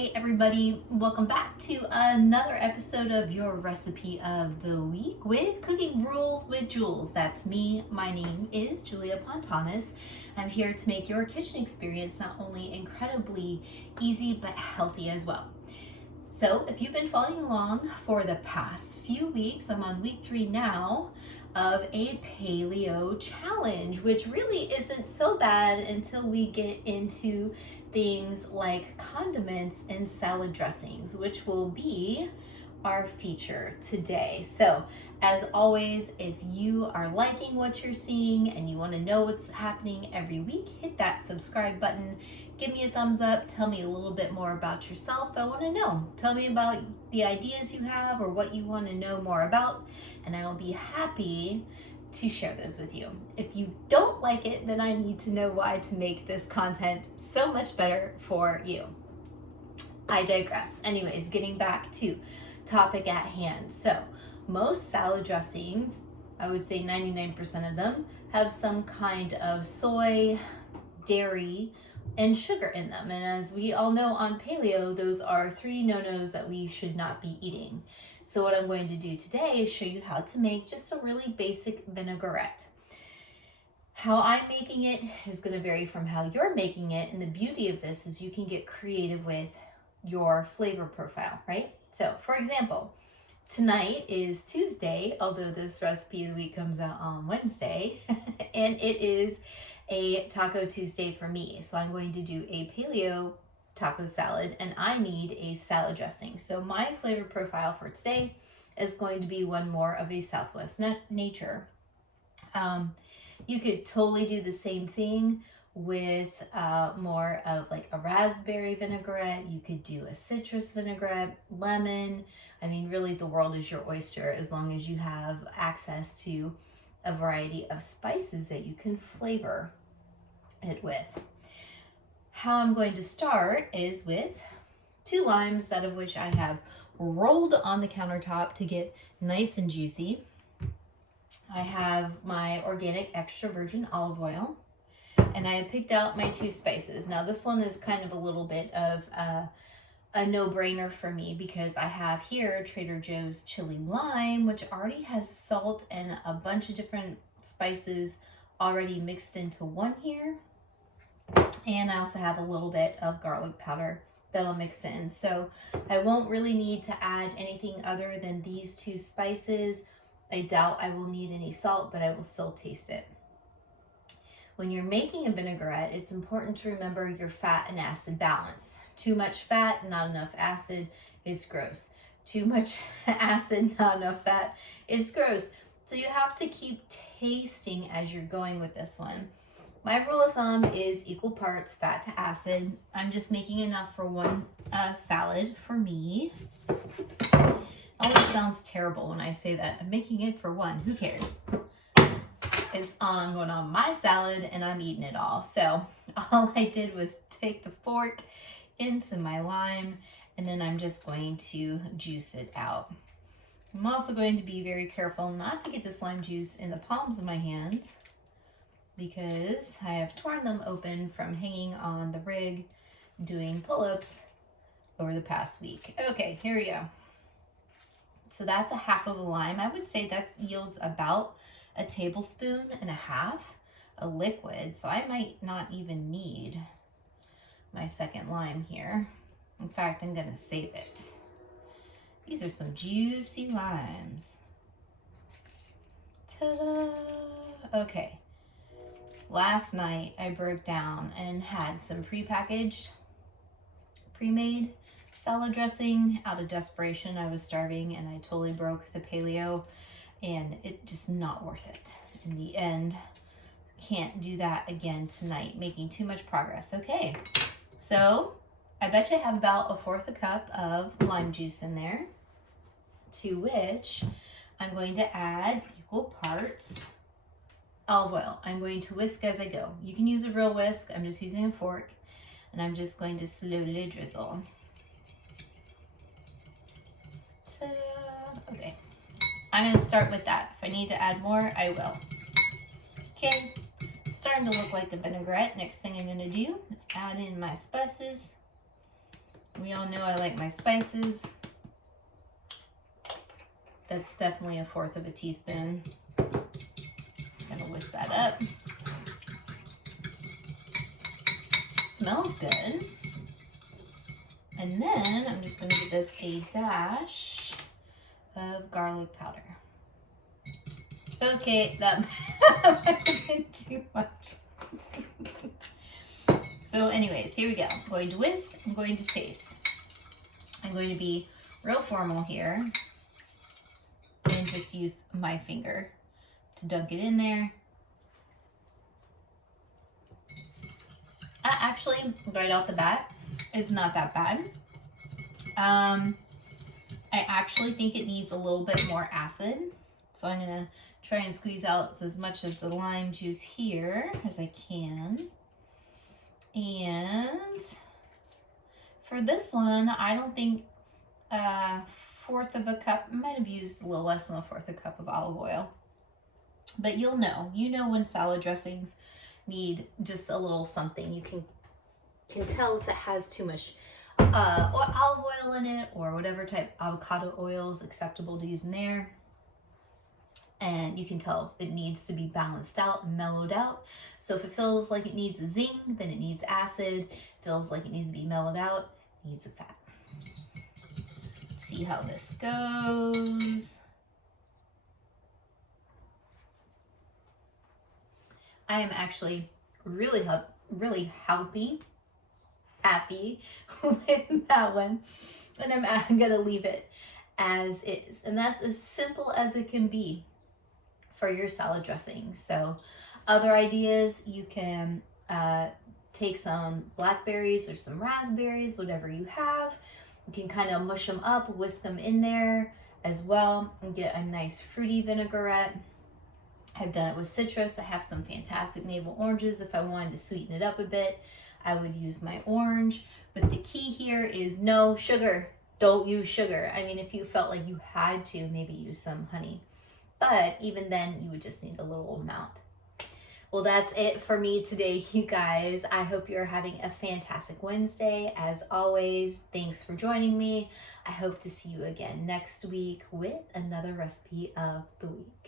Hey everybody, welcome back to another episode of your recipe of the week with Cooking Rules with Jules. That's me. My name is Julia Pontanis. I'm here to make your kitchen experience not only incredibly easy but healthy as well. So if you've been following along for the past few weeks, I'm on week 3 now of a paleo challenge, which really isn't so bad until we get into things like condiments and salad dressings, which will be our feature today. So as always, if you are liking what you're seeing and you want to know what's happening every week, hit that subscribe button. Give me a thumbs up. Tell me a little bit more about yourself. I want to know. Tell me about the ideas you have or what you want to know more about, and I will be happy to share those with you. If you don't like it, then I need to know why to make this content so much better for you. I digress. Anyways, getting back to topic at hand. So most salad dressings, I would say 99% of them, have some kind of soy, dairy, and sugar in them. And as we all know on paleo, those are 3 no-nos that we should not be eating. So what I'm going to do today is show you how to make just a really basic vinaigrette. How I'm making it is going to vary from how you're making it. And the beauty of this is you can get creative with your flavor profile, right? So for example, tonight is Tuesday, although this recipe of the week comes out on Wednesday, and it is a Taco Tuesday for me. So I'm going to do a paleo taco salad, and I need a salad dressing. So my flavor profile for today is going to be one more of a Southwest nature. You could totally do the same thing with more of like a raspberry vinaigrette. You could do a citrus vinaigrette, lemon. I mean, really the world is your oyster as long as you have access to a variety of spices that you can flavor it with. How I'm going to start is with 2 limes, out of which I have rolled on the countertop to get nice and juicy. I have my organic extra virgin olive oil, and I have picked out my 2 spices. Now this one is kind of a little bit of a no-brainer for me because I have here Trader Joe's chili lime, which already has salt and a bunch of different spices already mixed into one here. And I also have a little bit of garlic powder that I'll mix in. So I won't really need to add anything other than these 2 spices. I doubt I will need any salt, but I will still taste it. When you're making a vinaigrette, it's important to remember your fat and acid balance. Too much fat, not enough acid, it's gross. Too much acid, not enough fat, it's gross. So you have to keep tasting as you're going with this one. My rule of thumb is equal parts fat to acid. I'm just making enough for one salad for me. It always sounds terrible when I say that. I'm making it for one. Who cares? It's going on my salad and I'm eating it all. So all I did was take the fork into my lime and then I'm just going to juice it out. I'm also going to be very careful not to get this lime juice in the palms of my hands, because I have torn them open from hanging on the rig doing pull-ups over the past week. Okay, here we go. So that's a half of a lime. I would say that yields about a tablespoon and a half of liquid. So I might not even need my second lime here. In fact, I'm gonna save it. These are some juicy limes. Ta-da! Okay. Last night I broke down and had some prepackaged, pre-made salad dressing. Out of desperation, I was starving and I totally broke the paleo and it just not worth it. In the end, can't do that again tonight, making too much progress. Okay, so I bet you I have about 1/4 cup of lime juice in there, to which I'm going to add equal parts olive oil. I'm going to whisk as I go. You can use a real whisk. I'm just using a fork, and I'm just going to slowly drizzle. Ta-da. Okay, I'm going to start with that. If I need to add more, I will. Okay, it's starting to look like a vinaigrette. Next thing I'm going to do is add in my spices. We all know I like my spices. That's definitely 1/4 of a teaspoon. Gonna whisk that up. Smells good. And then I'm just gonna give this a dash of garlic powder. Okay, that might have been too much. So anyways, here we go. I'm going to whisk, I'm going to taste. I'm going to be real formal here and just use my finger to dunk it in there. Actually, right off the bat, is not that bad. I actually think it needs a little bit more acid. So I'm gonna try and squeeze out as much of the lime juice here as I can. And for this one, I don't think 1/4 of a cup, I might have used a little less than 1/4 of a cup of olive oil. But you know when salad dressings need just a little something. You can tell if it has too much olive oil in it, or whatever type avocado oil is acceptable to use in there. And you can tell if it needs to be balanced out, mellowed out. So if it feels like it needs a zing, then it needs acid. Feels like it needs to be mellowed out, it needs a fat. Let's see how this goes. I am actually really happy with that one, and I'm gonna leave it as is, and that's as simple as it can be for your salad dressing. So other ideas, you can take some blackberries or some raspberries, whatever you have. You can kind of mush them up, whisk them in there as well, and get a nice fruity vinaigrette. I've done it with citrus. I have some fantastic navel oranges. If I wanted to sweeten it up a bit, I would use my orange. But the key here is no sugar. Don't use sugar. I mean, if you felt like you had to, maybe use some honey. But even then, you would just need a little amount. Well, that's it for me today, you guys. I hope you're having a fantastic Wednesday. As always, thanks for joining me. I hope to see you again next week with another recipe of the week.